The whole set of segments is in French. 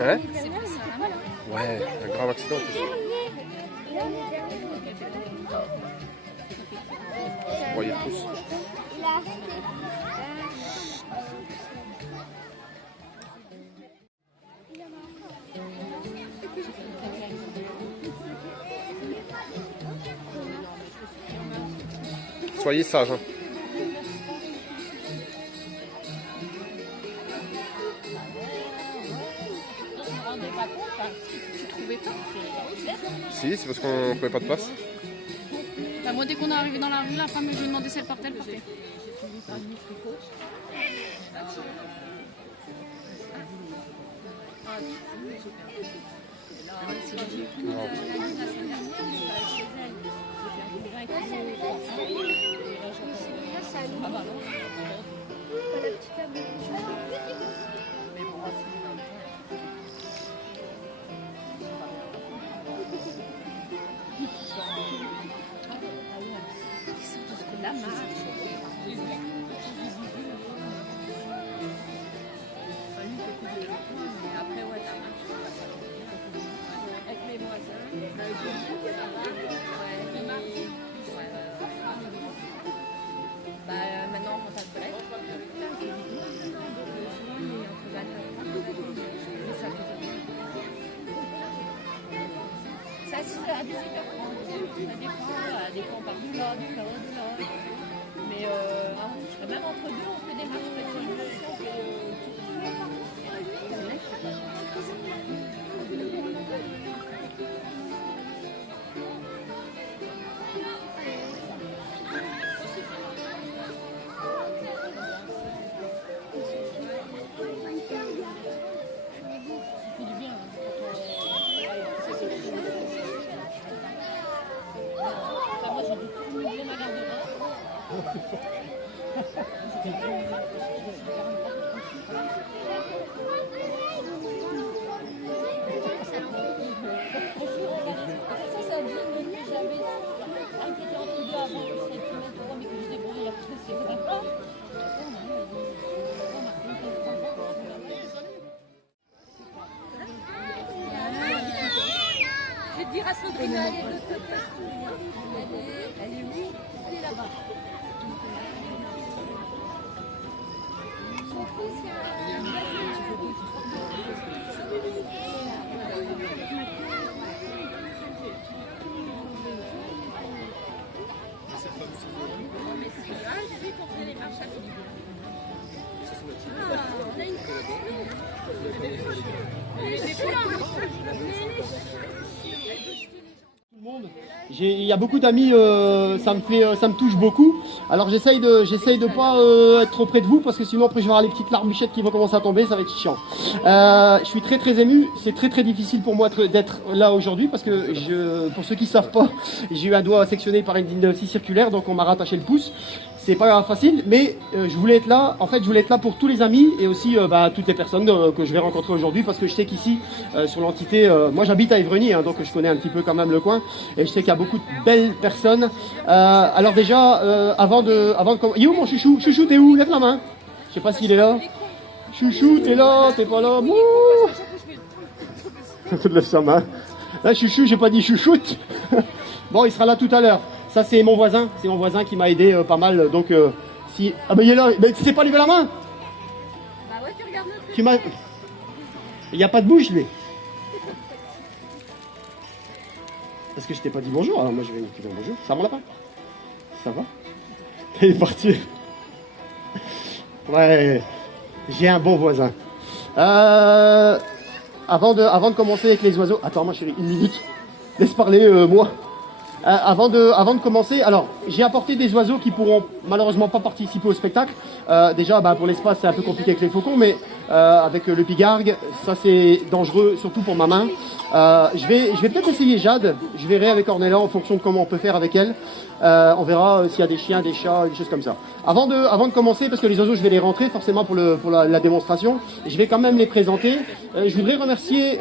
Ouais. C'est blessé à la main. Ouais, un grave accident en plus. Broyer le pouce. Soyez sage. Hein. Tu trouvais pas? Si, c'est parce qu'on trouvait pas de place. Bah, moi, dès qu'on est arrivé dans la rue, la femme, je lui ai demandé si elle partait, elle partait. La marche. Après, ouais, la marche. Avec mes voisins. Maintenant, on rentre à collègue. Ça, c'est à 18h30. Ça dépend par du là. Mais même entre deux, on fait des marches. Moi, j'ai dû tout renouveler ma garde-robe. Ça a bien venu. J'avais un qui était entre deux avant, qui s'est fait mettre mais que je débrouille après, c'est d'accord. Je vais dire à Sandrine, elle est de ce côté. Elle est où? Elle est là-bas. Il y a beaucoup d'amis, ça me touche beaucoup. Alors j'essaye de pas être trop près de vous parce que sinon après je vais avoir les petites larmichettes qui vont commencer à tomber, ça va être chiant. Je suis très très ému, c'est très très difficile pour moi d'être là aujourd'hui parce que pour ceux qui savent pas, j'ai eu un doigt sectionné par une scie circulaire, donc on m'a rattaché le pouce. C'est pas facile, mais je voulais être là. En fait, je voulais être là pour tous les amis et aussi toutes les personnes que je vais rencontrer aujourd'hui, parce que je sais qu'ici, sur l'entité, moi j'habite à Évreny, hein, donc je connais un petit peu quand même le coin, et je sais qu'il y a beaucoup de belles personnes. Alors déjà, avant de il est où mon chouchou? Chouchou, t'es où? Lève la main. Je sais pas s'il est là. Chouchou, t'es là? T'es pas là? Lève sa main. Là, chouchou, j'ai pas dit chouchoute. Bon, il sera là tout à l'heure. Ça, c'est mon voisin qui m'a aidé pas mal. Donc, si. Ah, ben il est là. Mais tu sais pas lever la main? Bah ouais, tu regardes notre. Tu m'as. Il n'y a pas de bouche, lui. Parce que je t'ai pas dit bonjour. Alors, moi, je vais te dire bonjour. Ça va, mon lapin? Ça va? Il est parti. Ouais. J'ai un bon voisin. Avant de commencer avec les oiseaux. Attends, ma chérie, Lilique. Laisse parler, moi. Avant de commencer, alors j'ai apporté des oiseaux qui pourront malheureusement pas participer au spectacle. Déjà, pour l'espace, c'est un peu compliqué avec les faucons, mais avec le pigargue, ça c'est dangereux, surtout pour ma main. Je vais peut-être essayer Jade. Je verrai avec Ornella en fonction de comment on peut faire avec elle. On verra s'il y a des chiens, des chats, des choses comme ça. Avant de commencer, parce que les oiseaux, je vais les rentrer forcément pour la démonstration. Je vais quand même les présenter. Je voudrais remercier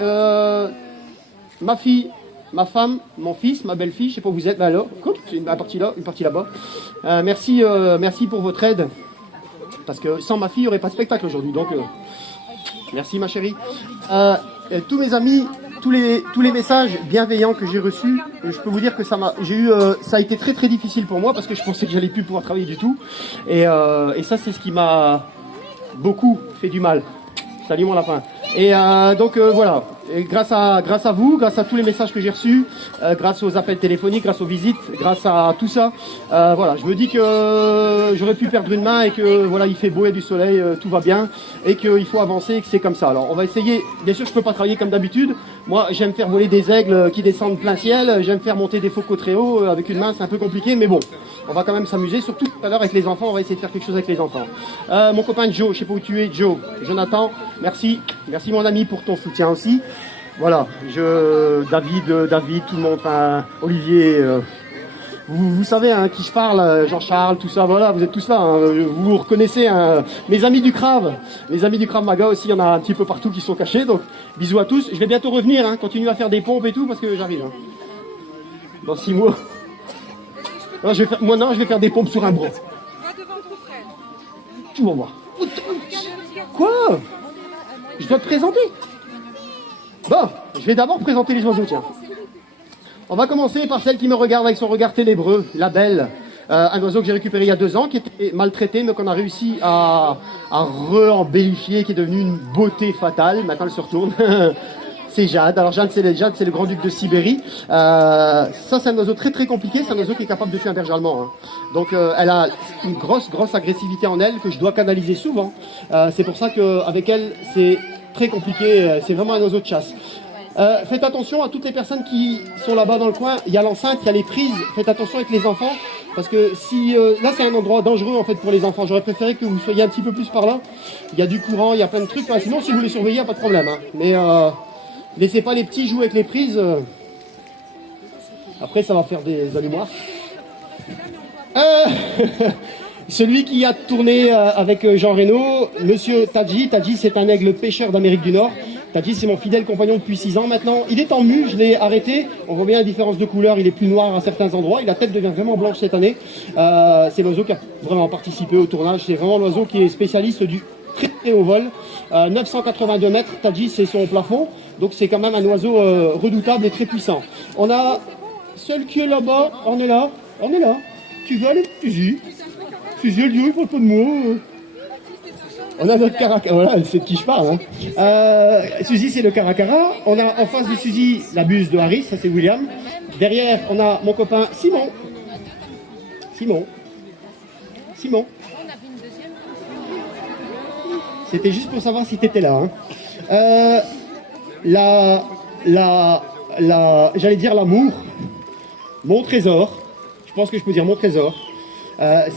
ma fille, ma femme, mon fils, ma belle-fille, je sais pas où vous êtes, là, c'est une partie là, une partie là-bas. Merci pour votre aide, parce que sans ma fille, il n'y aurait pas de spectacle aujourd'hui, donc merci ma chérie. tous mes amis, tous les messages bienveillants que j'ai reçus, je peux vous dire que ça a été très très difficile pour moi parce que je pensais que j'allais plus pouvoir travailler du tout. Et ça, c'est ce qui m'a beaucoup fait du mal. Salut mon lapin. Et donc voilà. Et grâce à vous, grâce à tous les messages que j'ai reçus, grâce aux appels téléphoniques, grâce aux visites, grâce à tout ça, voilà, je me dis que j'aurais pu perdre une main et que voilà, il fait beau et du soleil, tout va bien et qu'il faut avancer et que c'est comme ça. Alors on va essayer. Bien sûr, je peux pas travailler comme d'habitude. Moi, j'aime faire voler des aigles qui descendent plein ciel. J'aime faire monter des faucons très haut avec une main, c'est un peu compliqué, mais bon, on va quand même s'amuser. Surtout tout à l'heure avec les enfants, on va essayer de faire quelque chose avec les enfants. Mon copain Joe, je sais pas où tu es, Joe. Jonathan, merci mon ami pour ton soutien aussi. Voilà, David, tout le monde, enfin, Olivier, vous savez qui je parle, Jean-Charles, tout ça, voilà, vous êtes tous là, hein, vous vous reconnaissez, hein, mes amis du Krav Maga aussi, il y en a un petit peu partout qui sont cachés, donc bisous à tous. Je vais bientôt revenir, hein, continuer à faire des pompes et tout, parce que j'arrive. Hein. Dans 6 mois. Non, je vais faire des pompes sur un bras. Tu vas voir. Quoi? Je dois te présenter. Bon, je vais d'abord présenter les oiseaux, tiens. On va commencer par celle qui me regarde avec son regard ténébreux, la belle. Un oiseau que j'ai récupéré il y a 2 ans, qui était maltraité, mais qu'on a réussi à re-embellifier, qui est devenu une beauté fatale. Maintenant, elle se retourne. C'est Jade. Alors Jade, c'est le grand-duc de Sibérie. Ça, c'est un oiseau très très compliqué. C'est un oiseau qui est capable de tuer un berger allemand. Hein. Donc, elle a une grosse agressivité en elle que je dois canaliser souvent. C'est pour ça qu'avec elle, c'est très compliqué, c'est vraiment un oiseau de chasse. Faites attention à toutes les personnes qui sont là-bas dans le coin. Il y a l'enceinte, il y a les prises. Faites attention avec les enfants, parce que si là c'est un endroit dangereux en fait pour les enfants. J'aurais préféré que vous soyez un petit peu plus par là. Il y a du courant, il y a plein de trucs. Sinon, si vous les surveillez, il n'y a pas de problème. Hein. Mais laissez pas les petits jouer avec les prises. Après, ça va faire des allumoirs. Celui qui a tourné avec Jean Reno, Monsieur Tadji. Tadji, c'est un aigle pêcheur d'Amérique du Nord. Tadji, c'est mon fidèle compagnon depuis 6 ans maintenant. Il est en mue, je l'ai arrêté. On voit bien la différence de couleur, il est plus noir à certains endroits. Et la tête devient vraiment blanche cette année. C'est l'oiseau qui a vraiment participé au tournage. C'est vraiment l'oiseau qui est spécialiste du très très haut vol. 982 mètres, Tadji, c'est son plafond. Donc c'est quand même un oiseau redoutable et très puissant. On a celle qui est là-bas, on est là. Tu veux aller, Suzy? Suzy, elle dit, il faut pas de mots. On a notre caracara, voilà, c'est de qui je parle. Hein. Suzy, c'est le caracara. On a en face de Suzy la buse de Harris, ça c'est William. Derrière, on a mon copain Simon. C'était juste pour savoir si tu étais là. Hein. J'allais dire l'amour, mon trésor. Je pense que je peux dire mon trésor.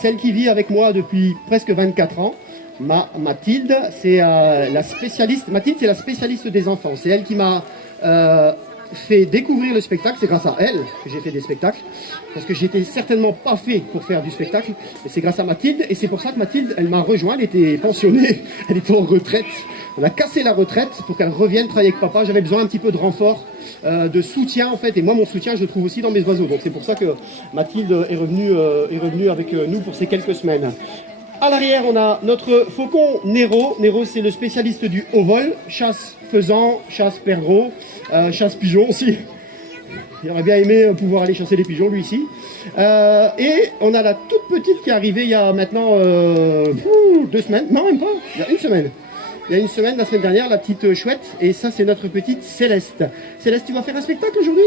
Celle qui vit avec moi depuis presque 24 ans. Mathilde, c'est la spécialiste. Mathilde, c'est la spécialiste des enfants. C'est elle qui m'a fait découvrir le spectacle. C'est grâce à elle que j'ai fait des spectacles. Parce que j'étais certainement pas fait pour faire du spectacle. Et c'est grâce à Mathilde. Et c'est pour ça que Mathilde, elle m'a rejoint. Elle était pensionnée. Elle était en retraite. On a cassé la retraite pour qu'elle revienne travailler avec papa. J'avais besoin un petit peu de renfort, de soutien en fait. Et moi, mon soutien, je le trouve aussi dans mes oiseaux. Donc c'est pour ça que Mathilde est revenue avec nous pour ces quelques semaines. À l'arrière, on a notre faucon Nero. Nero, c'est le spécialiste du haut vol. Chasse faisan, chasse perdreau, chasse pigeon aussi. Il aurait bien aimé pouvoir aller chasser les pigeons, lui, ici. Et on a la toute petite qui est arrivée il y a maintenant 2 semaines. Non, même pas. Il y a 1 semaine. Il y a 1 semaine, la semaine dernière, la petite chouette. Et ça, c'est notre petite Céleste. Céleste, tu vas faire un spectacle aujourd'hui?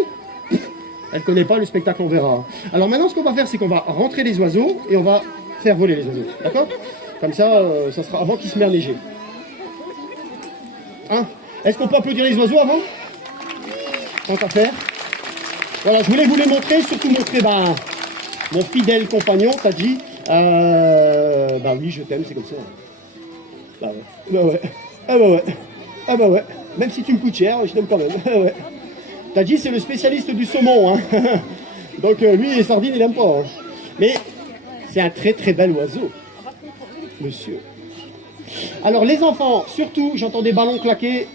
Elle connaît pas le spectacle, on verra. Alors maintenant, ce qu'on va faire, c'est qu'on va rentrer les oiseaux et on va faire voler les oiseaux. D'accord? Comme ça, ça sera avant qu'il se mette à neiger. Hein? Est-ce qu'on peut applaudir les oiseaux avant? Tant qu'à faire. Voilà, je voulais vous les montrer, surtout montrer mon fidèle compagnon, Tadji. Oui, je t'aime, c'est comme ça. Bah ouais. Même si tu me coûtes cher, je t'aime quand même. Ouais. Tadji, c'est le spécialiste du saumon. Hein. Donc lui, les sardines, il n'aime pas. Hein. Mais c'est un très très bel oiseau. Monsieur. Alors les enfants, surtout, j'entends des ballons claquer.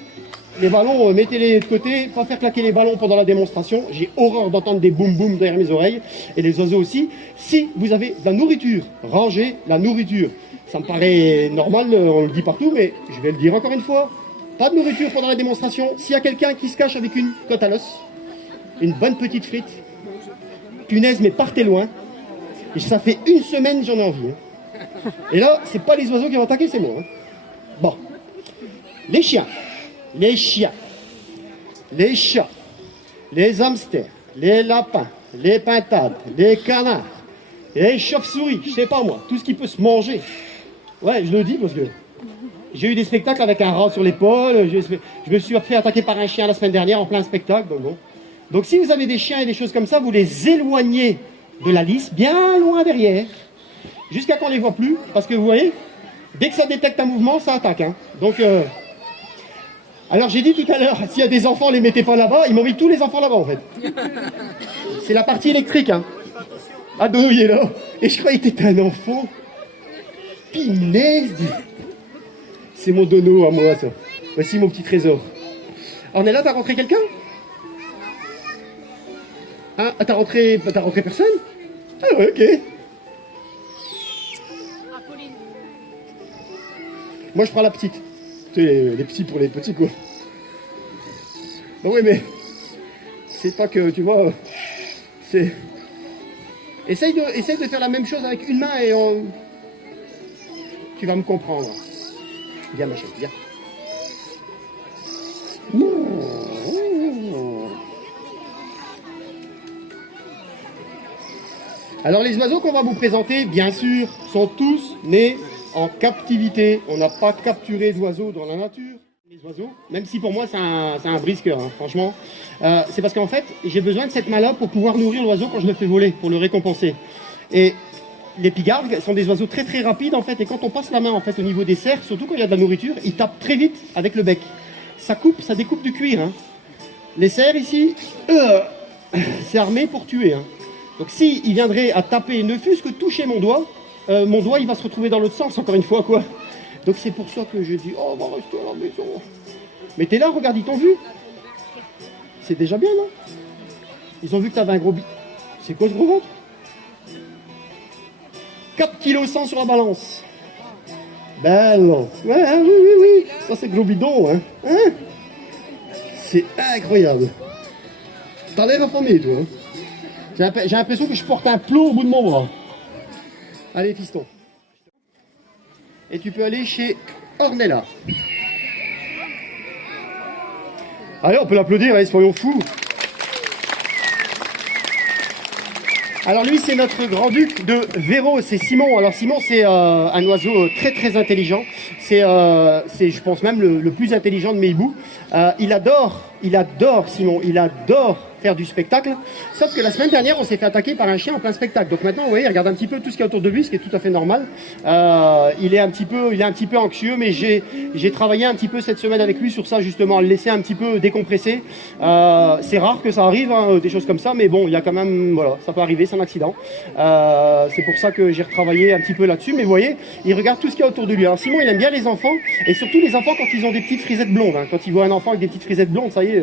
Les ballons, mettez-les de côté, pas faire claquer les ballons pendant la démonstration. J'ai horreur d'entendre des boum boum derrière mes oreilles. Et les oiseaux aussi. Si vous avez de la nourriture, rangez la nourriture. Ça me paraît normal, on le dit partout, mais je vais le dire encore une fois. Pas de nourriture pendant la démonstration. S'il y a quelqu'un qui se cache avec une côte à l'os, une bonne petite frite, punaise, mais partez loin. Et ça fait une semaine j'en ai envie. Hein. Et là, c'est pas les oiseaux qui vont attaquer, c'est moi. Hein. Bon. Les chiens, les chats, les hamsters, les lapins, les pintades, les canards, les chauves-souris, je sais pas moi, tout ce qui peut se manger. Ouais, je le dis parce que j'ai eu des spectacles avec un rat sur l'épaule, je me suis fait attaquer par un chien la semaine dernière en plein spectacle, donc bon. Donc si vous avez des chiens et des choses comme ça, vous les éloignez de la lisse, bien loin derrière, jusqu'à qu'on ne les voit plus, parce que vous voyez, dès que ça détecte un mouvement, ça attaque. Hein. Donc, alors j'ai dit tout à l'heure, s'il y a des enfants, les mettez pas là-bas, ils m'ont mis tous les enfants là-bas en fait. C'est la partie électrique. Hein. Ah, Dono, il est là. Et je croyais que t'étais un enfant. Pinaise. C'est mon Dono à moi, ça. Voici mon petit trésor. On est là, t'as rentré quelqu'un? Ah, t'as rentré personne? Ah ouais, ok. Moi, je prends la petite. Tu sais, les petits pour les petits, quoi. Bah oui, mais c'est pas que, tu vois, c'est... Essaye de faire la même chose avec une main et on... Tu vas me comprendre. Viens, ma chérie, viens. Alors, les oiseaux qu'on va vous présenter, bien sûr, sont tous nés en captivité. On n'a pas capturé d'oiseaux dans la nature. Les oiseaux, même si pour moi c'est un brise-cœur, hein, franchement, c'est parce qu'en fait j'ai besoin de cette main-là pour pouvoir nourrir l'oiseau quand je le fais voler, pour le récompenser. Et les pigargues sont des oiseaux très très rapides en fait, et quand on passe la main en fait au niveau des cerfs, surtout quand il y a de la nourriture, ils tapent très vite avec le bec. Ça découpe du cuir. Hein. Les cerfs ici, c'est armé pour tuer. Hein. Donc s'il viendrait à taper, ne fût-ce que toucher mon doigt il va se retrouver dans l'autre sens encore une fois quoi. Donc c'est pour ça que je dis, oh, on va rester à la maison. Mais t'es là, regarde, ils t'ont vu. C'est déjà bien, non? Ils ont vu que t'avais un gros bit. C'est quoi ce gros ventre? 4 kg 100 sur la balance. Belle. Ouais, hein, oui. Ça c'est gros bidon, hein. C'est incroyable. T'as l'air affamé, toi. Hein. J'ai l'impression que je porte un plomb au bout de mon bras. Allez, fiston. Et tu peux aller chez Ornella. Allez, on peut l'applaudir, allez, soyons fous. Alors lui, c'est notre grand-duc de Véro, c'est Simon. Alors Simon, c'est un oiseau très très intelligent. C'est, je pense même, le plus intelligent de mes hiboux. Il adore Simon, il adore faire du spectacle. Sauf que la semaine dernière, on s'est fait attaquer par un chien en plein spectacle. Donc maintenant, vous voyez, il regarde un petit peu tout ce qu'il y a autour de lui, ce qui est tout à fait normal. Il est un petit peu anxieux, mais j'ai travaillé un petit peu cette semaine avec lui sur ça, justement, le laisser un petit peu décompresser. C'est rare que ça arrive, hein, des choses comme ça, mais bon, il y a quand même, voilà, ça peut arriver, c'est un accident. C'est pour ça que j'ai retravaillé un petit peu là-dessus. Mais vous voyez, il regarde tout ce qu'il y a autour de lui. Alors Simon, il aime bien les enfants, et surtout les enfants quand ils ont des petites frisettes blondes. Hein. Quand il voit un enfant avec des petites frisettes blondes, ça y est...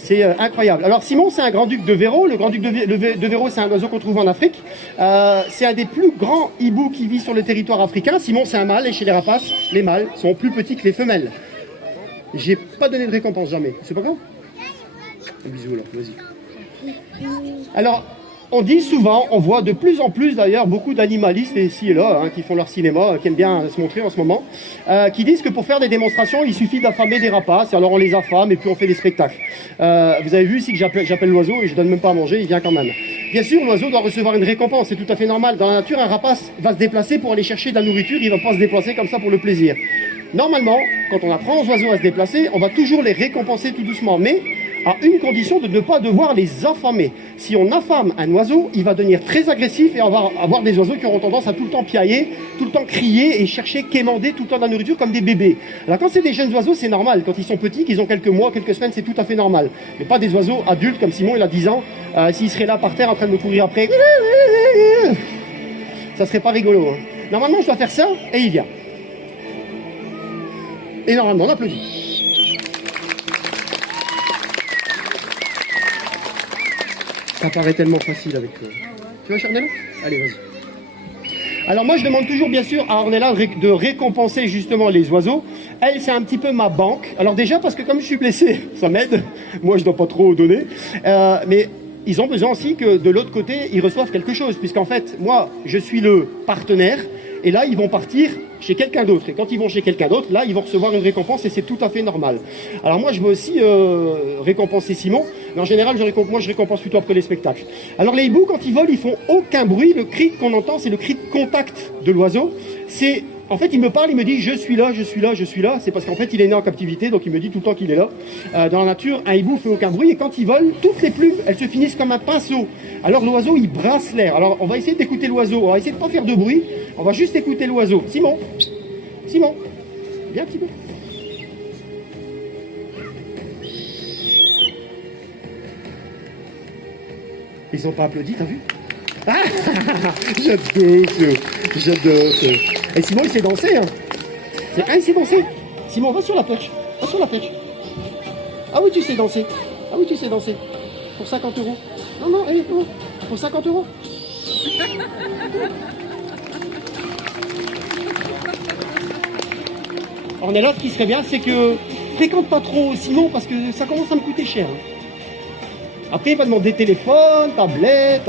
C'est incroyable. Alors Simon, c'est un grand-duc de Véro. Le grand-duc de Véro, c'est un oiseau qu'on trouve en Afrique. C'est un des plus grands hiboux qui vit sur le territoire africain. Simon, c'est un mâle, et chez les rapaces, les mâles sont plus petits que les femelles. J'ai pas donné de récompense, jamais. C'est pas grave. Un bisou alors, vas-y. Alors, on dit souvent, on voit de plus en plus d'ailleurs beaucoup d'animalistes ici et là, hein, qui font leur cinéma, qui aiment bien se montrer en ce moment, qui disent que pour faire des démonstrations, il suffit d'affamer des rapaces, alors on les affame et puis on fait des spectacles. Vous avez vu ici que j'appelle l'oiseau et je donne même pas à manger, il vient quand même. Bien sûr, l'oiseau doit recevoir une récompense, c'est tout à fait normal. Dans la nature, un rapace va se déplacer pour aller chercher de la nourriture, il va pas se déplacer comme ça pour le plaisir. Normalement, quand on apprend aux oiseaux à se déplacer, on va toujours les récompenser tout doucement, mais à une condition de ne pas devoir les affamer. Si on affame un oiseau, il va devenir très agressif et on va avoir des oiseaux qui auront tendance à tout le temps piailler, tout le temps crier et chercher, quémander tout le temps de la nourriture comme des bébés. Alors quand c'est des jeunes oiseaux, c'est normal. Quand ils sont petits, qu'ils ont quelques mois, quelques semaines, c'est tout à fait normal. Mais pas des oiseaux adultes comme Simon, il a 10 ans. S'il serait là par terre en train de me courir après, ça serait pas rigolo. Hein. Normalement, je dois faire ça et il vient. Et normalement, on applaudit. Ça paraît tellement facile avec toi. Tu vas, Ornella? Allez, vas-y. Alors moi, je demande toujours, bien sûr, à Ornella de récompenser justement les oiseaux. Elle, c'est un petit peu ma banque. Alors déjà, parce que comme je suis blessé, ça m'aide. Moi, je dois pas trop donner. Mais ils ont besoin aussi que de l'autre côté, ils reçoivent quelque chose. Puisqu'en fait, moi, je suis le partenaire. Et là, ils vont partir chez quelqu'un d'autre. Et quand ils vont chez quelqu'un d'autre, là, ils vont recevoir une récompense et c'est tout à fait normal. Alors moi, je veux aussi récompenser Simon. Mais en général, moi, je récompense plutôt après les spectacles. Alors les hiboux, quand ils volent, ils font aucun bruit. Le cri qu'on entend, c'est le cri de contact de l'oiseau. C'est... En fait, il me parle, il me dit « je suis là, je suis là, je suis là ». C'est parce qu'en fait, il est né en captivité, donc il me dit tout le temps qu'il est là. Dans la nature, un hibou fait aucun bruit et quand il vole, toutes les plumes, elles se finissent comme un pinceau. Alors l'oiseau, il brasse l'air. Alors on va essayer d'écouter l'oiseau. On va essayer de pas faire de bruit. On va juste écouter l'oiseau. Simon, Simon, viens un petit peu. Ils ont pas applaudi, t'as vu? Ah, j'adore. Et Simon, il sait danser, hein. Il sait danser. Simon, va sur la perche. Va sur la perche. Ah oui, tu sais danser. Ah oui, tu sais danser. Pour 50 euros. Non, non, non. Pour 50 euros. On est là, ce qui serait bien, c'est que fréquente pas trop Simon parce que ça commence à me coûter cher. Hein. Après, il va demander téléphone, tablette,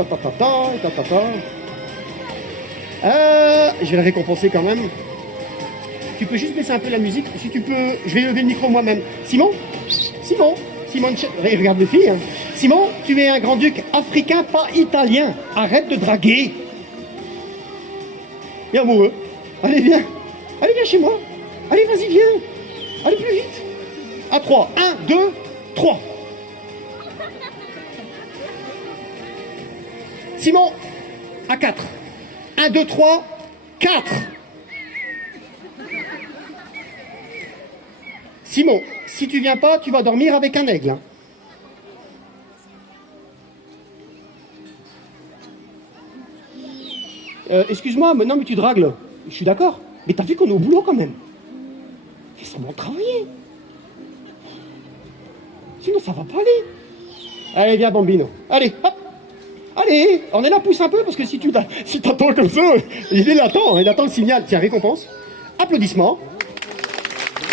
je vais le récompenser quand même. Tu peux juste baisser un peu la musique. Si tu peux, je vais lever le micro moi-même. Simon, regarde les filles. Hein. Simon, tu es un grand-duc africain, pas italien. Arrête de draguer. Viens, amoureux. Allez, viens. Allez, viens chez moi. Allez, vas-y, viens. Allez, plus vite. À 3. 1, 2, 3. Simon, à 4. 1, 2, 3, 4. Simon, si tu viens pas, tu vas dormir avec un aigle. Hein. Excuse-moi, mais non, mais tu dragues là. Je suis d'accord. Mais t'as vu qu'on est au boulot quand même. Fais semblant de travailler. Sinon, ça va pas aller. Allez, viens, bambino. Allez, hop. Allez, on est là, pousse un peu, parce que si t'attends comme ça, il est latent, il attend le signal. Tiens, récompense. Applaudissements.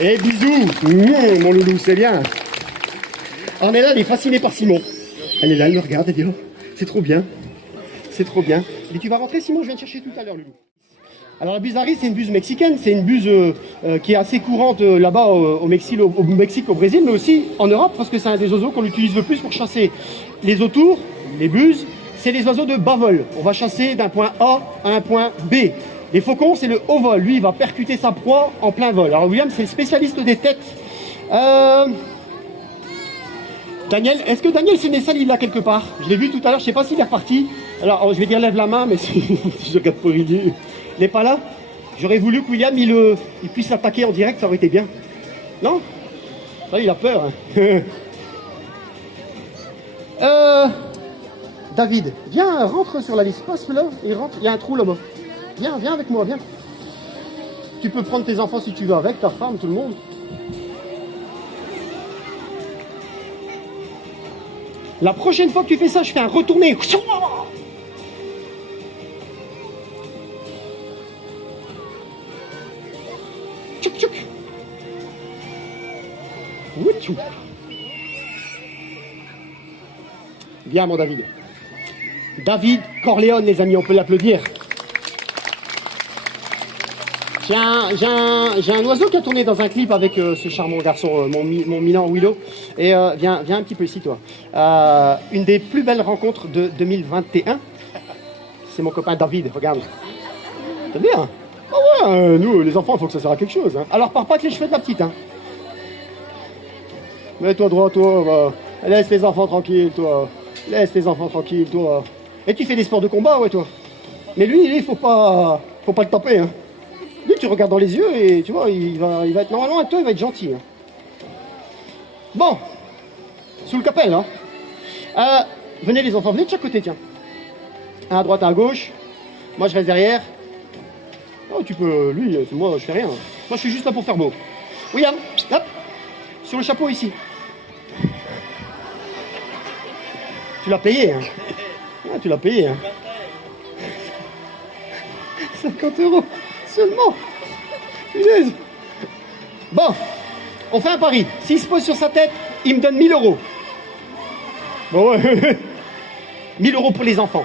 Et bisous. Mon loulou, c'est bien. On est là, elle est fascinée par Simon. Elle est là, elle me regarde, elle dit, oh, c'est trop bien. C'est trop bien. Mais tu vas rentrer, Simon, je viens te chercher tout à l'heure, loulou. Alors la buse Harry, c'est une buse mexicaine, c'est une buse qui est assez courante là-bas au Mexique, au Brésil, mais aussi en Europe, parce que c'est un des oiseaux qu'on utilise le plus pour chasser. Les autours, les buses, c'est les oiseaux de bas vol. On va chasser d'un point A à un point B. Les faucons, c'est le haut vol. Lui, il va percuter sa proie en plein vol. Alors William, c'est le spécialiste des têtes. Daniel, est-ce que Daniel Sénessal, il est là quelque part? Je l'ai vu tout à l'heure, je sais pas s'il est reparti. Alors, je vais dire lève la main, mais si je regarde pour il n'est pas là. J'aurais voulu que William, il puisse l'attaquer en direct, ça aurait été bien. Non? Ça, il a peur. Hein. David, viens, rentre sur la liste. Passe là et rentre. Il y a un trou là-bas. Viens avec moi, viens. Tu peux prendre tes enfants si tu veux avec, ta femme, tout le monde. La prochaine fois que tu fais ça, je fais un retourné. Tchouk, tchouk. Tchouk. Viens, mon David. David Corleone, les amis, on peut l'applaudir. J'ai un oiseau qui a tourné dans un clip avec ce charmant garçon, mon Milan Willow. Et viens un petit peu ici, toi. Une des plus belles rencontres de 2021, c'est mon copain David, regarde. C'est bien. Ah ouais, nous, les enfants, il faut que ça serve à quelque chose. Hein. Alors, pars pas avec les cheveux de la petite. Hein. Mets-toi droit, toi. Va. Laisse les enfants tranquilles, toi. Laisse les enfants tranquilles, toi. Et tu fais des sports de combat, ouais, toi. Mais lui, il faut pas le taper, hein. Lui, tu regardes dans les yeux et tu vois, il va être normalement avec toi, il va être gentil. Hein. Bon, sous le capel, hein. Venez les enfants, venez de chaque côté, tiens. Un à droite, un à gauche. Moi, je reste derrière. Oh, tu peux, lui, moi, je fais rien. Moi, je suis juste là pour faire beau. William, hop, sur le chapeau ici. Tu l'as payé, hein. Ouais, tu l'as payé, hein. 50 € seulement. Punaise. Bon, on fait un pari. S'il se pose sur sa tête, il me donne 1000 euros. Bon, ouais. 1000 euros pour les enfants.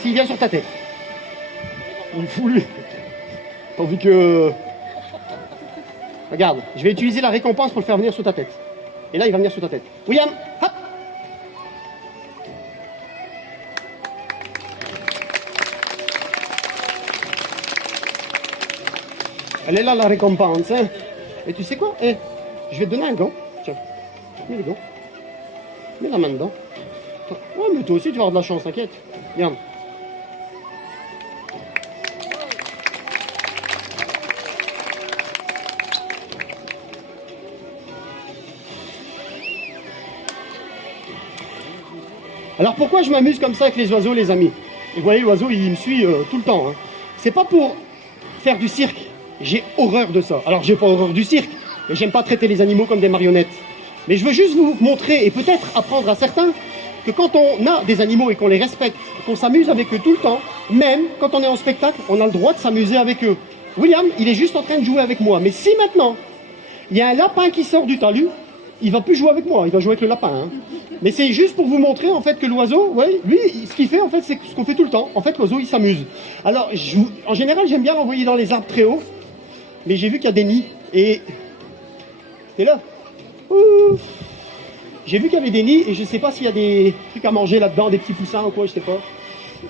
S'il vient sur ta tête. Il fout lui. Pourvu que... Regarde, je vais utiliser la récompense pour le faire venir sur ta tête. Et là, il va venir sur ta tête. William, hop. Elle est là, la récompense. Hein. Et tu sais quoi? Je vais te donner un gant. Tiens, mets le gant. Mets la main dedans. Ouais, mais toi aussi, tu vas avoir de la chance, t'inquiète. Regarde. Alors pourquoi je m'amuse comme ça avec les oiseaux, les amis? Et vous voyez, l'oiseau, il me suit tout le temps. Hein. C'est pas pour faire du cirque. J'ai horreur de ça. Alors, j'ai pas horreur du cirque, mais j'aime pas traiter les animaux comme des marionnettes. Mais je veux juste vous montrer et peut-être apprendre à certains que quand on a des animaux et qu'on les respecte, qu'on s'amuse avec eux tout le temps, même quand on est en spectacle, on a le droit de s'amuser avec eux. William, il est juste en train de jouer avec moi. Mais si maintenant, il y a un lapin qui sort du talus, il va plus jouer avec moi, il va jouer avec le lapin. Hein. Mais c'est juste pour vous montrer en fait que l'oiseau, ouais, lui, ce qu'il fait en fait, c'est ce qu'on fait tout le temps. En fait, l'oiseau, il s'amuse. Alors, en général, j'aime bien l'envoyer dans les arbres très hauts, mais j'ai vu qu'il y a des nids et t'es là. Ouh. J'ai vu qu'il y avait des nids et je sais pas s'il y a des trucs à manger là-dedans, des petits poussins ou quoi, je sais pas.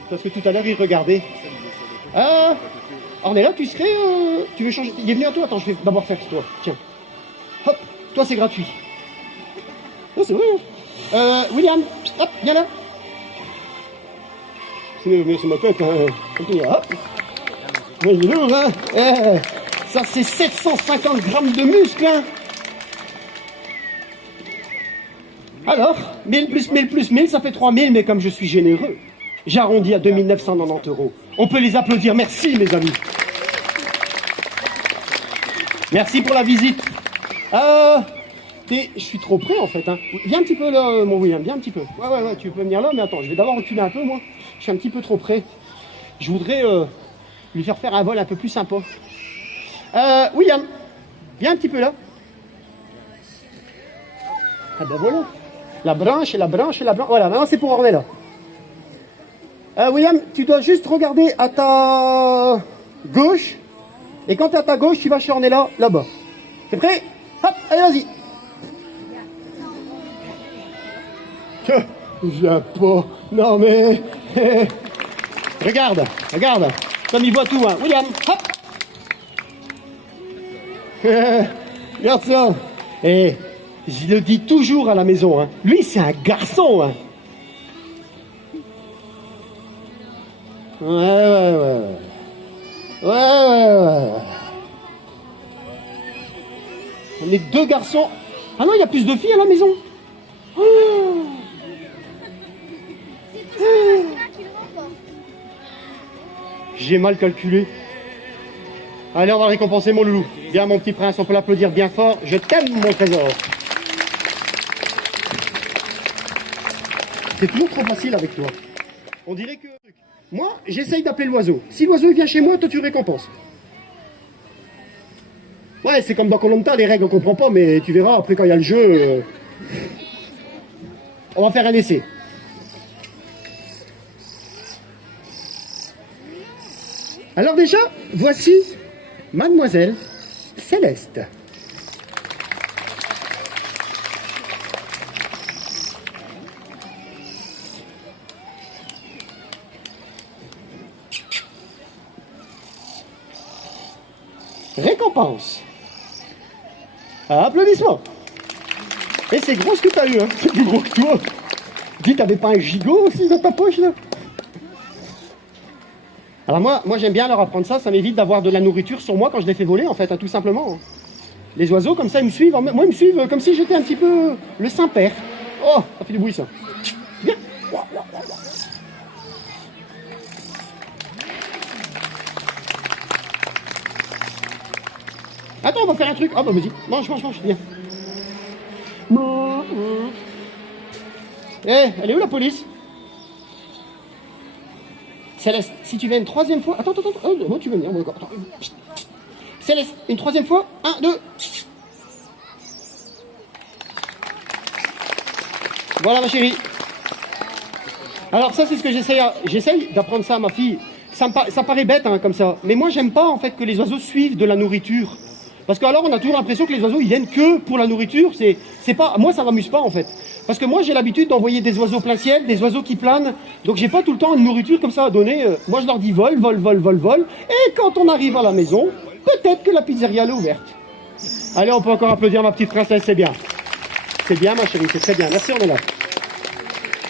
Parce que tout à l'heure, il regardait. Ah, Ornella, tu serais, tu veux changer? Il est venu à toi. Attends, je vais d'abord faire toi. Tiens. Hop, toi c'est gratuit. Oh, c'est vrai. William, hop, viens là. C'est ma tête, hein. Hop. Mais il est lourd, hein. Ça, c'est 750 grammes de muscles, hein. Alors, 1000 plus 1000 plus 1000, ça fait 3000, mais comme je suis généreux, j'arrondis à 2990 €. On peut les applaudir. Merci, mes amis. Merci pour la visite. Je suis trop près, en fait. Hein. Viens un petit peu là, mon William, viens un petit peu. Ouais, tu peux venir là, mais attends, je vais d'abord reculer un peu, moi. Je suis un petit peu trop près. Je voudrais lui faire un vol un peu plus sympa. William, viens un petit peu là. Ah ben voilà. La branche et la branche et la branche. Voilà, maintenant c'est pour Ornella. William, tu dois juste regarder à ta gauche. Et quand tu es à ta gauche, tu vas chez Ornella, là-bas. T'es prêt? Hop, allez, vas-y. Je viens pas. Non mais... regarde. Comme il voit tout, hein. William, hop. Regarde ça. Et je le dis toujours à la maison, hein. Lui, c'est un garçon, hein. Ouais. On est deux garçons. Ah non, il y a plus de filles à la maison. J'ai mal calculé. Allez, on va le récompenser, mon loulou. Viens, mon petit prince, on peut l'applaudir bien fort. Je t'aime, mon trésor. C'est toujours trop facile avec toi. On dirait que... Moi, j'essaye d'appeler l'oiseau. Si l'oiseau vient chez moi, toi, tu récompenses. Ouais, c'est comme dans Koh-Lanta, les règles, on comprend pas, mais tu verras, après, quand il y a le jeu... On va faire un essai. Alors déjà, voici Mademoiselle Céleste. Récompense. Applaudissements. Et c'est gros ce que t'as eu, hein. C'est plus gros que toi. Dis, t'avais pas un gigot aussi dans ta poche, là? Alors moi j'aime bien leur apprendre ça, ça m'évite d'avoir de la nourriture sur moi quand je les fais voler, en fait, hein, tout simplement. Les oiseaux, comme ça, ils me suivent, moi, ils me suivent comme si j'étais un petit peu le Saint-Père. Oh, ça fait du bruit, ça. Viens. Attends, on va faire un truc. Ah bah vas-y, mange, viens. Elle est où la police? Céleste, si tu viens une troisième fois... Attends, oh, tu veux venir, attends. Céleste, une troisième fois. 1, 2. Voilà ma chérie. Alors ça c'est ce que j'essaye d'apprendre ça à ma fille. Ça paraît bête hein, comme ça, mais moi j'aime pas en fait que les oiseaux suivent de la nourriture. Parce qu'alors on a toujours l'impression que les oiseaux ils viennent que pour la nourriture. C'est pas, moi ça m'amuse pas en fait. Parce que moi j'ai l'habitude d'envoyer des oiseaux plein ciel, des oiseaux qui planent. Donc j'ai pas tout le temps une nourriture comme ça à donner. Moi je leur dis vol, vol, vol, vol, vol. Et quand on arrive à la maison, peut-être que la pizzeria elle est ouverte. Allez, on peut encore applaudir ma petite princesse, c'est bien. C'est bien ma chérie, c'est très bien. Merci, on est là.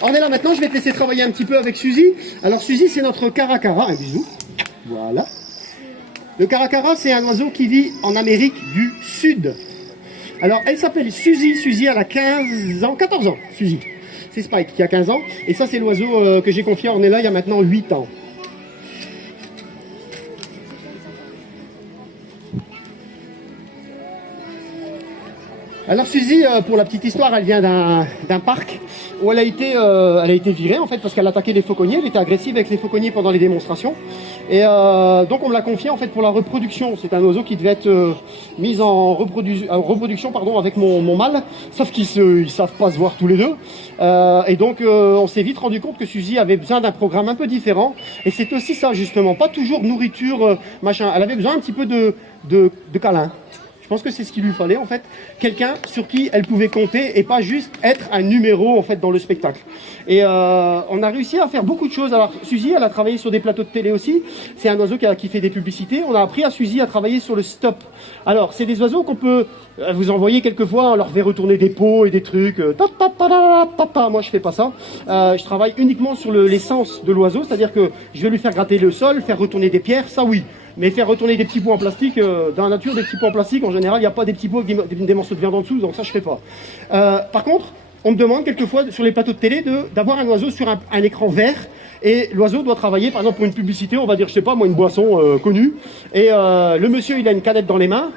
On est là maintenant, je vais te laisser travailler un petit peu avec Suzy. Alors Suzy, c'est notre caracara, un bisou. Voilà. Le caracara, c'est un oiseau qui vit en Amérique du Sud. Alors, elle s'appelle Suzy. Suzy, elle a 14 ans, Suzy. C'est Spike qui a 15 ans. Et ça, c'est l'oiseau que j'ai confié à Ornella il y a maintenant 8 ans. Alors Suzy, pour la petite histoire, elle vient d'un parc où elle a été virée en fait parce qu'elle attaquait les fauconniers, elle était agressive avec les fauconniers pendant les démonstrations. Et donc on me l'a confié en fait pour la reproduction. C'est un oiseau qui devait être mis en reproduction avec mon mâle, sauf qu'ils savent pas se voir tous les deux. Et donc on s'est vite rendu compte que Suzy avait besoin d'un programme un peu différent. Et c'est aussi ça justement, pas toujours nourriture, machin. Elle avait besoin un petit peu de câlin. Je pense que c'est ce qu'il lui fallait en fait, quelqu'un sur qui elle pouvait compter et pas juste être un numéro en fait dans le spectacle. Et on a réussi à faire beaucoup de choses. Alors Suzy, elle a travaillé sur des plateaux de télé aussi. C'est un oiseau qui fait des publicités. On a appris à Suzy à travailler sur le stop. Alors c'est des oiseaux qu'on peut vous envoyer quelquefois. On leur fait retourner des pots et des trucs. Moi je fais pas ça. Je travaille uniquement sur l'essence de l'oiseau, c'est-à-dire que je vais lui faire gratter le sol, faire retourner des pierres, ça oui. Mais faire retourner des petits pots en plastique, dans la nature, des petits pots en plastique, en général, il n'y a pas des petits pots avec des morceaux de viande en dessous, donc ça, je fais pas. Par contre, on me demande quelquefois, sur les plateaux de télé, d'avoir un oiseau sur un écran vert, et l'oiseau doit travailler, par exemple, pour une publicité, on va dire, je sais pas, moi, une boisson connue, et le monsieur, il a une canette dans les mains,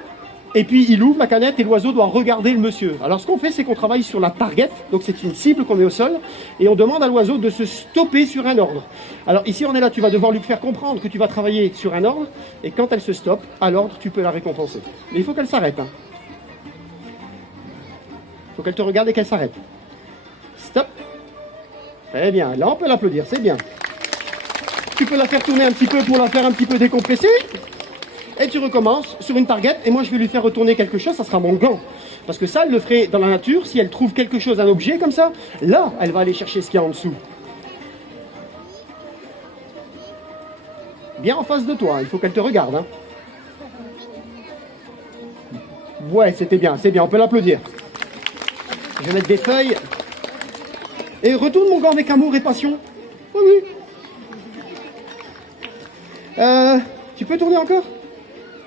et puis il ouvre la canette et l'oiseau doit regarder le monsieur. Alors ce qu'on fait, c'est qu'on travaille sur la target, donc c'est une cible qu'on met au sol, et on demande à l'oiseau de se stopper sur un ordre. Alors ici on est là, tu vas devoir lui faire comprendre que tu vas travailler sur un ordre, et quand elle se stoppe à l'ordre, tu peux la récompenser. Mais il faut qu'elle s'arrête. Il faut qu'elle te regarde et qu'elle s'arrête. Stop. Très bien, là on peut l'applaudir, c'est bien. Tu peux la faire tourner un petit peu pour la faire un petit peu décompresser. Et tu recommences sur une target, et moi je vais lui faire retourner quelque chose, ça sera mon gant. Parce que ça, elle le ferait dans la nature, si elle trouve quelque chose, un objet comme ça, là, elle va aller chercher ce qu'il y a en dessous. Bien en face de toi, il faut qu'elle te regarde. Hein. Ouais, c'était bien, c'est bien, on peut l'applaudir. Je vais mettre des feuilles. Et retourne mon gant avec amour et passion. Oui, oui. Tu peux tourner encore ?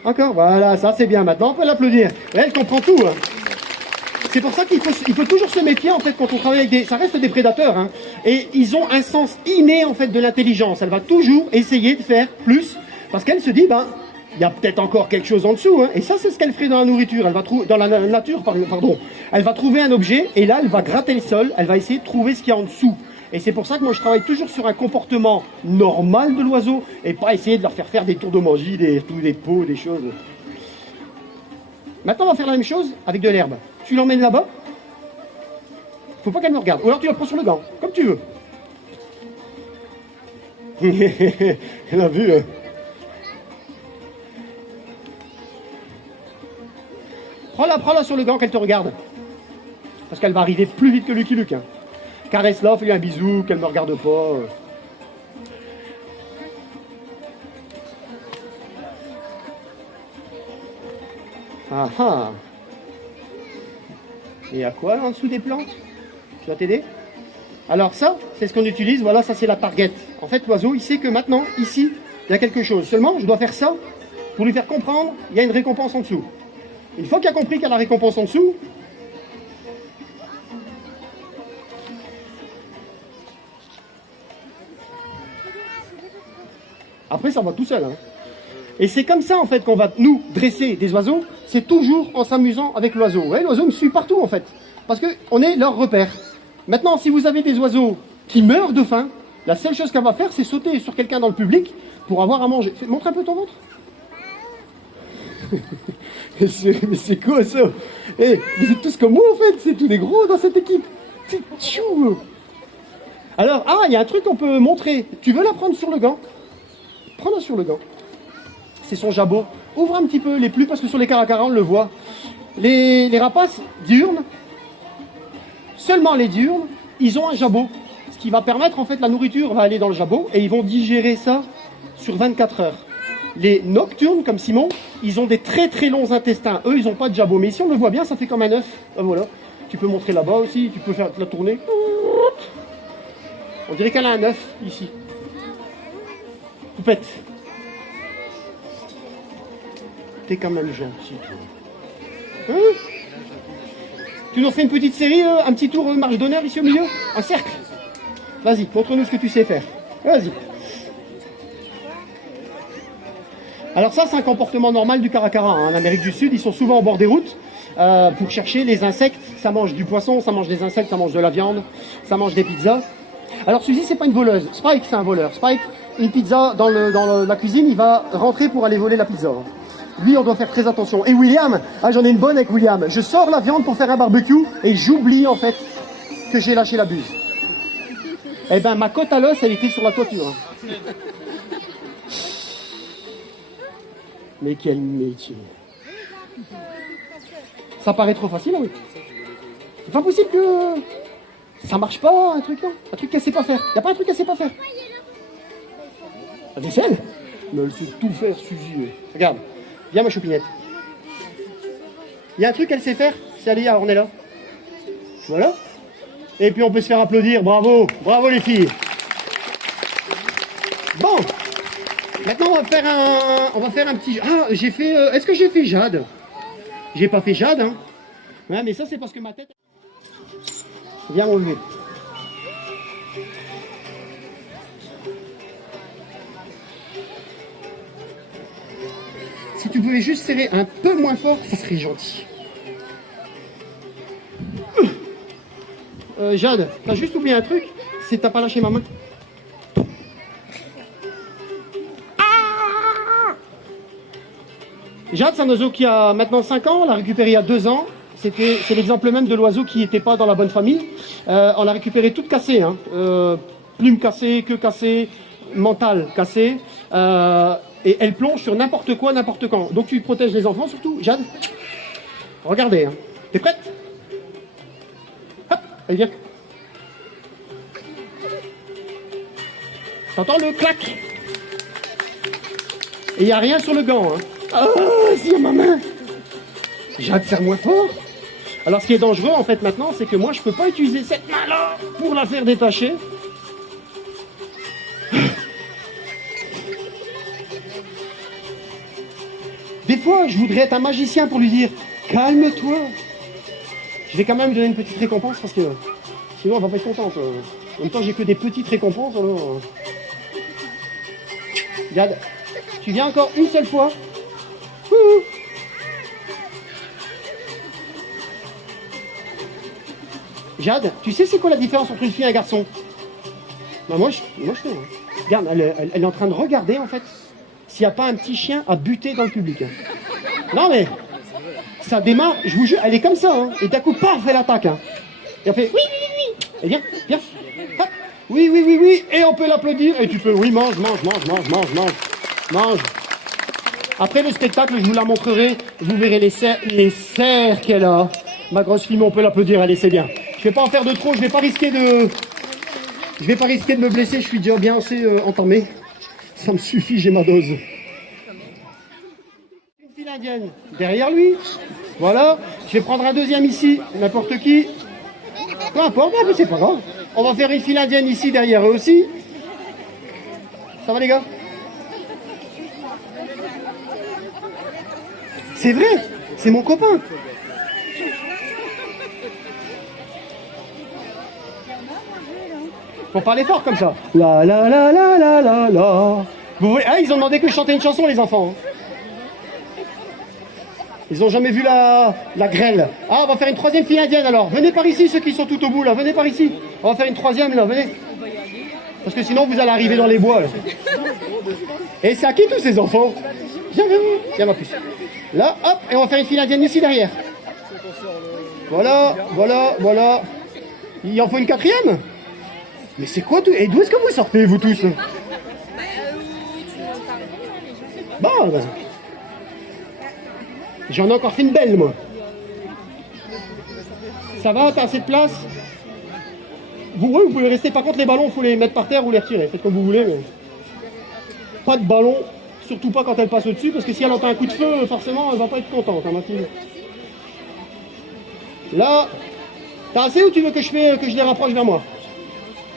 Encore, voilà, ça c'est bien. Maintenant, on peut l'applaudir. Elle comprend tout. Hein. C'est pour ça qu'il faut toujours se méfier en fait quand on travaille avec des... Ça reste des prédateurs. Hein. Et ils ont un sens inné en fait de l'intelligence. Elle va toujours essayer de faire plus parce qu'elle se dit, il y a peut-être encore quelque chose en dessous. Hein. Et ça, c'est ce qu'elle ferait dans la nourriture. Elle va dans la nature, pardon. Elle va trouver un objet et là, elle va gratter le sol. Elle va essayer de trouver ce qu'il y a en dessous. Et c'est pour ça que moi je travaille toujours sur un comportement normal de l'oiseau et pas essayer de leur faire des tours de magie, des pots, des choses. Maintenant on va faire la même chose avec de l'herbe. Tu l'emmènes là-bas. Faut pas qu'elle me regarde. Ou alors tu la prends sur le gant, comme tu veux. Elle a vu. Hein. Prends-la sur le gant qu'elle te regarde. Parce qu'elle va arriver plus vite que Lucky Luke. Hein. Caresse-la, fais-lui un bisou, qu'elle ne me regarde pas. Ah ah. Et il y a quoi là en dessous des plantes? Tu vas t'aider? Alors ça, c'est ce qu'on utilise, voilà, ça c'est la target. En fait, l'oiseau, il sait que maintenant, ici, il y a quelque chose. Seulement, je dois faire ça pour lui faire comprendre, il y a une récompense en dessous. Une fois qu'il a compris qu'il y a la récompense en dessous, après, ça va tout seul. Hein. Et c'est comme ça, en fait, qu'on va, nous, dresser des oiseaux. C'est toujours en s'amusant avec l'oiseau. Vous voyez, l'oiseau me suit partout, en fait. Parce qu'on est leur repère. Maintenant, si vous avez des oiseaux qui meurent de faim, la seule chose qu'elle va faire, c'est sauter sur quelqu'un dans le public pour avoir à manger. Montre un peu ton ventre. Mais c'est quoi ça? Eh, vous êtes tous comme moi en fait, c'est tous des gros dans cette équipe. C'est tchou. Alors, ah, il y a un truc qu'on peut montrer. Tu veux la prendre sur le gant? Prends-la sur le gant. C'est son jabot. Ouvre un petit peu les plus parce que sur les caracaras on le voit. Les rapaces diurnes, seulement les diurnes, ils ont un jabot. Ce qui va permettre en fait la nourriture va aller dans le jabot et ils vont digérer ça sur 24 heures. Les nocturnes comme Simon, ils ont des très très longs intestins. Eux ils n'ont pas de jabot. Mais si on le voit bien, ça fait comme un œuf. Voilà. Tu peux montrer là-bas aussi, tu peux faire la tourner. On dirait qu'elle a un œuf ici. Poupette. T'es quand même gentil, toi. Hein? Tu nous fais une petite série, un petit tour marche d'honneur ici au milieu? Un cercle. Vas-y, montre-nous ce que tu sais faire. Vas-y. Alors ça, c'est un comportement normal du caracara. Hein. En Amérique du Sud, ils sont souvent au bord des routes pour chercher les insectes. Ça mange du poisson, ça mange des insectes, ça mange de la viande, ça mange des pizzas. Alors Suzy, c'est pas une voleuse. Spike, c'est un voleur. Spike, une pizza dans la cuisine, il va rentrer pour aller voler la pizza. Lui, on doit faire très attention. Et William, ah, j'en ai une bonne avec William. Je sors la viande pour faire un barbecue et j'oublie en fait que j'ai lâché la buse. Eh ben, ma côte à l'os, elle était sur la toiture. Hein. Mais quel métier. Ça paraît trop facile, oui. C'est pas possible que ça marche pas, un truc, non? Un truc qu'elle sait pas faire. Y a pas un truc qu'elle sait pas faire? La vaisselle? Mais elle sait tout faire, Suzy. Regarde. Viens ma choupinette. Il y a un truc qu'elle sait faire, c'est aller à Ornella. Voilà. Et puis on peut se faire applaudir, bravo, bravo les filles. Bon, maintenant on va faire un petit... Ah, j'ai fait... Est-ce que j'ai fait Jade? J'ai pas fait Jade, hein. Ouais, mais ça c'est parce que ma tête... Viens enlever. Si tu pouvais juste serrer un peu moins fort, ça serait gentil. Jade, t'as juste oublié un truc, c'est que t'as pas lâché ma main. Jade, c'est un oiseau qui a maintenant 5 ans, on l'a récupéré il y a 2 ans. C'est l'exemple même de l'oiseau qui n'était pas dans la bonne famille. On l'a récupéré toute cassée, hein. Plume cassée, queue cassée, mental cassé. Et elle plonge sur n'importe quoi, n'importe quand. Donc tu protèges les enfants surtout. Jade, regardez. Hein. T'es prête? Hop, allez viens. T'entends le clac? Et il n'y a rien sur le gant. Hein. Ah, si, ma main. Jade, serre-moi fort. Alors ce qui est dangereux en fait maintenant, c'est que moi je peux pas utiliser cette main-là pour la faire détacher. Des fois, je voudrais être un magicien pour lui dire « Calme-toi ». Je vais quand même lui donner une petite récompense parce que sinon elle va pas être contente. En même temps, j'ai que des petites récompenses. Alors... Regarde, tu viens encore une seule fois. Ouh. Jade, tu sais c'est quoi la différence entre une fille et un garçon? Ben moi je sais. Hein. Regarde, elle est en train de regarder en fait s'il n'y a pas un petit chien à buter dans le public. Hein. Non mais, ça démarre, je vous jure, elle est comme ça. Hein. Et d'un coup, paf, elle attaque. Hein. Et on fait oui, oui, oui, oui. Et viens, viens. Hop. Oui, oui, oui, oui. Et on peut l'applaudir. Et tu peux, oui, mange, mange, mange, mange, mange, mange. Mange. Après le spectacle, je vous la montrerai. Vous verrez les serres qu'elle a. Ma grosse fille, mais on peut l'applaudir, allez, c'est bien. Je vais pas en faire de trop, je vais pas risquer de me blesser, je suis déjà bien assez entamé. Ça me suffit, j'ai ma dose. Une file indienne derrière lui. Voilà. Je vais prendre un deuxième ici, n'importe qui. Peu importe, mais c'est pas grave. On va faire une file indienne ici derrière eux aussi. Ça va les gars? C'est vrai, c'est mon copain. Faut parler fort comme ça. La la la la la la la. Vous voyez, ah, ils ont demandé que je chantais une chanson les enfants. Ils ont jamais vu la grêle. Ah, on va faire une troisième file indienne alors. Venez par ici ceux qui sont tout au bout là. Venez par ici. On va faire une troisième là. Venez. Parce que sinon vous allez arriver dans les bois là. Et c'est à qui tous ces enfants? Viens, viens, viens ma puce. Là, hop, et on va faire une file indienne ici derrière. Voilà, voilà, voilà. Il en faut une quatrième? Mais c'est quoi tout? Et d'où est-ce que vous sortez, vous tous? Bon, ben. J'en ai encore fait une belle, moi. Ça va, t'as assez de place? Vous pouvez rester. Par contre, les ballons, il faut les mettre par terre ou les retirer. Faites comme vous voulez. Mais... pas de ballon, surtout pas quand elle passe au-dessus, parce que si elle entend un coup de feu, forcément, elle va pas être contente, hein, Mathilde. Là, t'as assez ou tu veux que je les rapproche vers moi?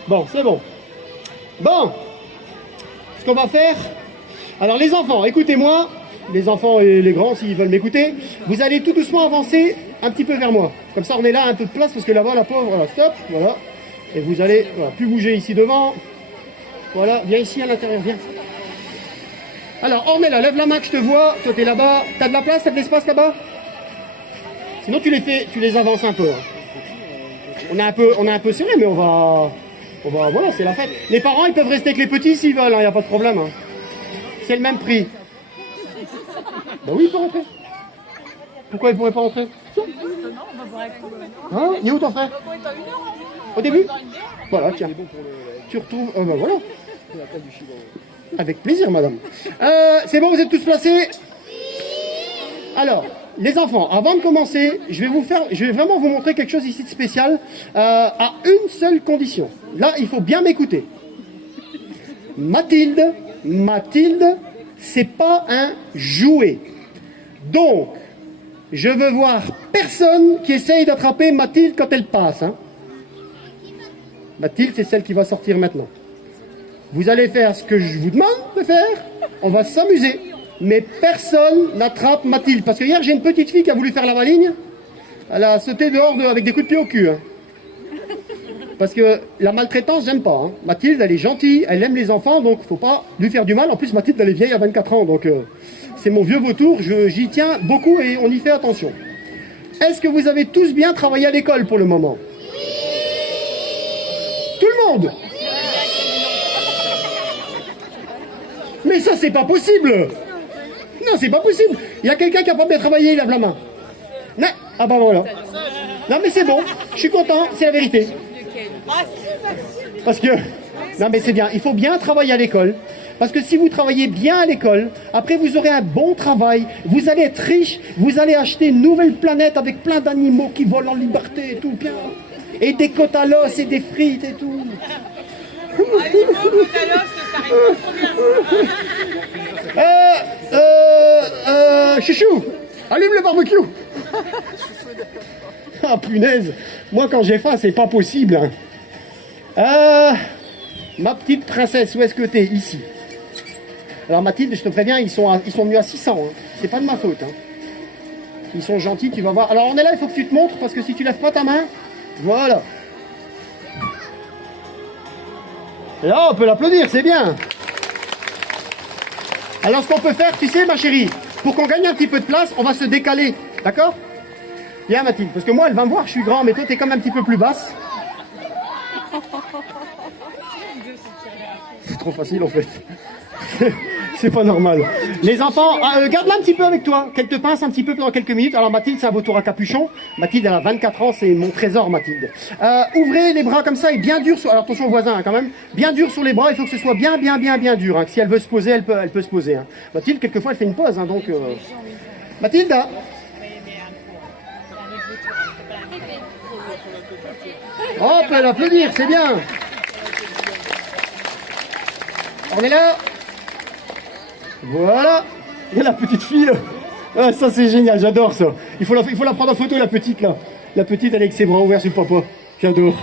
Bon, c'est bon. Bon, ce qu'on va faire... Alors les enfants, écoutez-moi, les enfants et les grands s'ils veulent m'écouter, vous allez tout doucement avancer un petit peu vers moi. Comme ça on est là un peu de place parce que là-bas la pauvre, voilà, stop, voilà. Et vous allez, voilà, plus bouger ici devant. Voilà, viens ici à l'intérieur, viens. Alors Ornella, lève la main que je te vois, toi t'es là-bas, t'as de la place, t'as de l'espace là-bas? Sinon tu les avances un peu. Hein. On est un peu serré mais on va, voilà, c'est la fête. Les parents ils peuvent rester avec les petits s'ils veulent, il n'y a pas de problème. Hein. C'est le même prix. Ben oui, il peut rentrer. Pourquoi il ne pourrait pas rentrer? Hein? Il est où ton frère? Au début? Voilà, tiens. Tu retrouves... ben voilà. Avec plaisir, madame. C'est bon, vous êtes tous placés? Alors, les enfants, avant de commencer, je vais vraiment vous montrer quelque chose ici de spécial, à une seule condition. Là, il faut bien m'écouter. Mathilde, c'est pas un jouet. Donc, je veux voir personne qui essaye d'attraper Mathilde quand elle passe. Hein. Mathilde, c'est celle qui va sortir maintenant. Vous allez faire ce que je vous demande de faire. On va s'amuser. Mais personne n'attrape Mathilde. Parce que hier, j'ai une petite fille qui a voulu faire la maligne. Elle a sauté dehors avec des coups de pied au cul. Hein. Parce que la maltraitance, j'aime pas. Hein. Mathilde, elle est gentille, elle aime les enfants, donc faut pas lui faire du mal. En plus, Mathilde, elle est vieille, à 24 ans, donc c'est mon vieux vautour, j'y tiens beaucoup et on y fait attention. Est-ce que vous avez tous bien travaillé à l'école pour le moment? Tout le monde? Mais ça, c'est pas possible! Non, c'est pas possible! Il y a quelqu'un qui a pas bien travaillé, il lève la main. Non. Ah bah voilà. Non mais c'est bon, je suis content, c'est la vérité. Parce que, non mais c'est bien, il faut bien travailler à l'école. Parce que si vous travaillez bien à l'école, après vous aurez un bon travail, vous allez être riche, vous allez acheter une nouvelle planète avec plein d'animaux qui volent en liberté et tout bien. Et des côtes à l'os et des frites et tout. Animaux, côtes à l'os, ça arrive pas trop bien. Chouchou, allume le barbecue. Ah punaise, moi quand j'ai faim c'est pas possible. Hein. Ma petite princesse, où est-ce que t'es? Ici. Alors Mathilde, je te préviens, ils sont venus à 600. Hein. C'est pas de ma faute. Hein. Ils sont gentils, tu vas voir. Alors on est là, il faut que tu te montres parce que si tu lèves pas ta main, voilà. Et là, on peut l'applaudir, c'est bien. Alors ce qu'on peut faire, tu sais ma chérie, pour qu'on gagne un petit peu de place, on va se décaler, d'accord? Viens Mathilde, parce que moi elle va me voir, je suis grand, mais toi t'es quand même un petit peu plus basse. C'est trop facile en fait. C'est pas normal. Les enfants, garde-la un petit peu avec toi, qu'elle te pince un petit peu pendant quelques minutes. Alors Mathilde, c'est un vautour à capuchon. Mathilde, elle a 24 ans, c'est mon trésor Mathilde. Ouvrez les bras comme ça et bien dur sur... Alors attention aux voisins hein, quand même. Bien dur sur les bras, il faut que ce soit bien dur. Hein. Si elle veut se poser, elle peut se poser. Hein. Mathilde, quelquefois, elle fait une pause. Hein, donc, Mathilde hein. Oh, on peut l'applaudir, c'est bien. On est là. Voilà. Il y a la petite fille. Ah, ça c'est génial, j'adore ça. Il faut la prendre en photo la petite là. La petite elle est avec ses bras ouverts sur le papa. J'adore.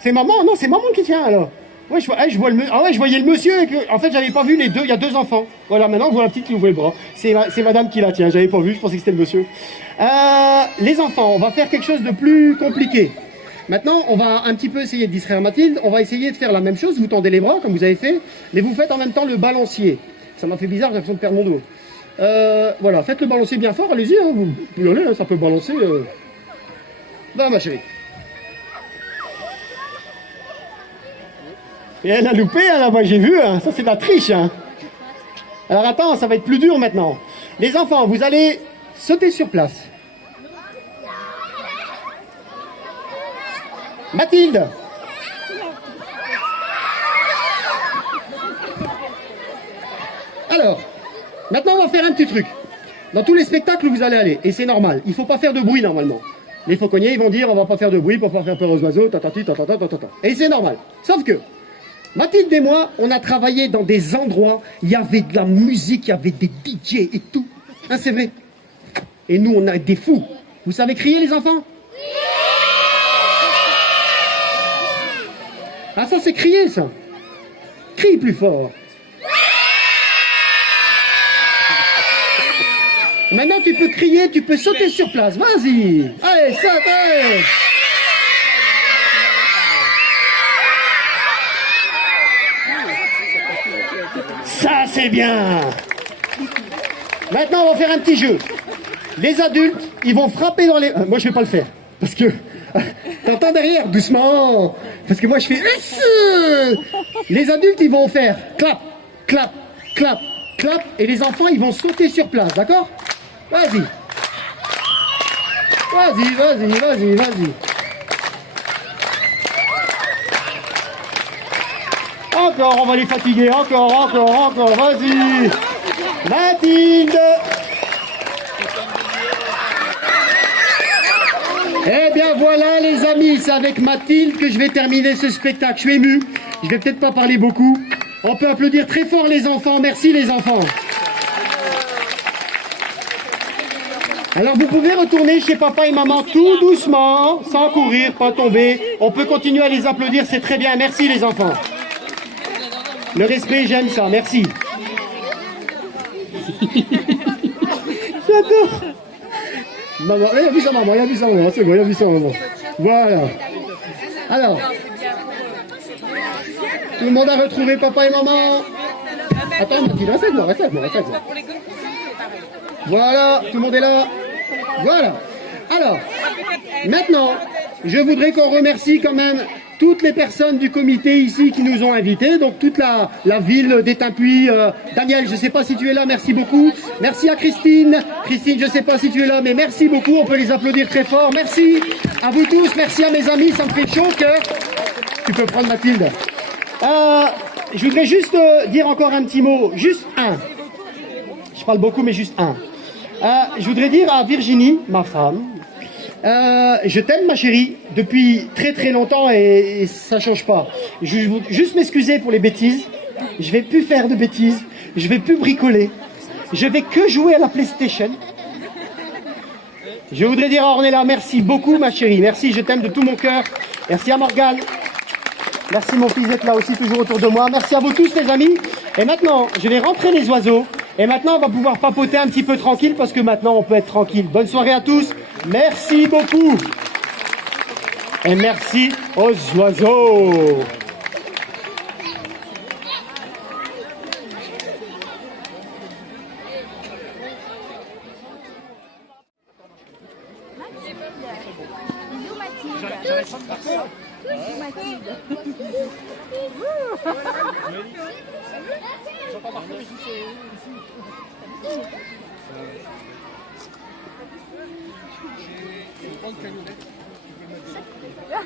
C'est maman, non c'est maman qui tient alors. Ouais, je vois le monsieur. Ah ouais, je voyais le monsieur. En fait, j'avais pas vu les deux. Il y a deux enfants. Voilà, maintenant on voit la petite qui ouvre le bras. C'est madame qui la tient. J'avais pas vu. Je pensais que c'était le monsieur. Les enfants, on va faire quelque chose de plus compliqué. Maintenant, on va un petit peu essayer de distraire Mathilde. On va essayer de faire la même chose. Vous tendez les bras comme vous avez fait, mais vous faites en même temps le balancier. Ça m'a fait bizarre, j'ai l'impression de perdre mon dos. Voilà, faites le balancier bien fort. Allez-y, hein, vous pouvez y aller, hein, ça peut balancer. Va, ma chérie. Et elle a loupé, hein, là-bas, j'ai vu. Hein. Ça, c'est de la triche. Hein. Alors attends, ça va être plus dur maintenant. Les enfants, vous allez sauter sur place. Mathilde. Alors, maintenant on va faire un petit truc. Dans tous les spectacles où vous allez aller, et c'est normal, il ne faut pas faire de bruit normalement. Les fauconniers, ils vont dire on va pas faire de bruit pour pas faire peur aux oiseaux, tatati, tatata, tatata. Et c'est normal. Sauf que, Mathilde et moi, on a travaillé dans des endroits, il y avait de la musique, il y avait des DJ et tout. Hein, c'est vrai. Et nous, on a des fous. Vous savez crier, les enfants? Ah, ça, c'est crier, ça. Crie plus fort. Maintenant, tu peux crier, tu peux sauter sur place. Vas-y. Allez, saute, allez. Ça, c'est bien. Maintenant, on va faire un petit jeu. Les adultes, ils vont frapper dans les... moi, je vais pas le faire. Parce que... T'entends derrière, doucement. Parce que moi, je fais... Les adultes, ils vont faire clap, clap, clap, clap. Et les enfants, ils vont sauter sur place, d'accord? Vas-y. Vas-y, vas-y, vas-y, vas-y. Encore, on va les fatiguer. Encore, vas-y. Mathilde. Eh bien voilà les amis, c'est avec Mathilde que je vais terminer ce spectacle. Je suis ému, je vais peut-être pas parler beaucoup. On peut applaudir très fort les enfants, merci les enfants. Alors vous pouvez retourner chez papa et maman tout doucement, sans courir, pas tomber. On peut continuer à les applaudir, c'est très bien, merci les enfants. Le respect, j'aime ça, merci. J'adore. Maman, il a vu sa maman, c'est bon, il a vu sa maman. Voilà. Alors, tout le monde a retrouvé papa et maman. Attends, Mathilde, reste avec moi. Voilà, tout le monde est là. Voilà. Alors, maintenant, je voudrais qu'on remercie quand même toutes les personnes du comité ici qui nous ont invités, donc toute la ville d'Étain-Puy. Daniel, je ne sais pas si tu es là, merci beaucoup. Merci à Christine. Christine, je ne sais pas si tu es là, mais merci beaucoup, on peut les applaudir très fort. Merci à vous tous, merci à mes amis, ça me fait chaud au cœur. Tu peux prendre Mathilde. Je voudrais juste dire encore un petit mot, juste un. Je parle beaucoup, mais juste un. Je voudrais dire à Virginie, ma femme, je t'aime ma chérie depuis très très longtemps et ça change pas. Je veux juste m'excuser pour les bêtises. Je vais plus faire de bêtises. Je vais plus bricoler. Je vais que jouer à la PlayStation. Je voudrais dire à Ornella, merci beaucoup ma chérie. Merci, je t'aime de tout mon cœur. Merci à Morgane. Merci mon fils d'être là aussi toujours autour de moi. Merci à vous tous les amis. Et maintenant, je vais rentrer les oiseaux. Et maintenant, on va pouvoir papoter un petit peu tranquille parce que maintenant, on peut être tranquille. Bonne soirée à tous. Merci beaucoup. Et merci aux oiseaux. Hein?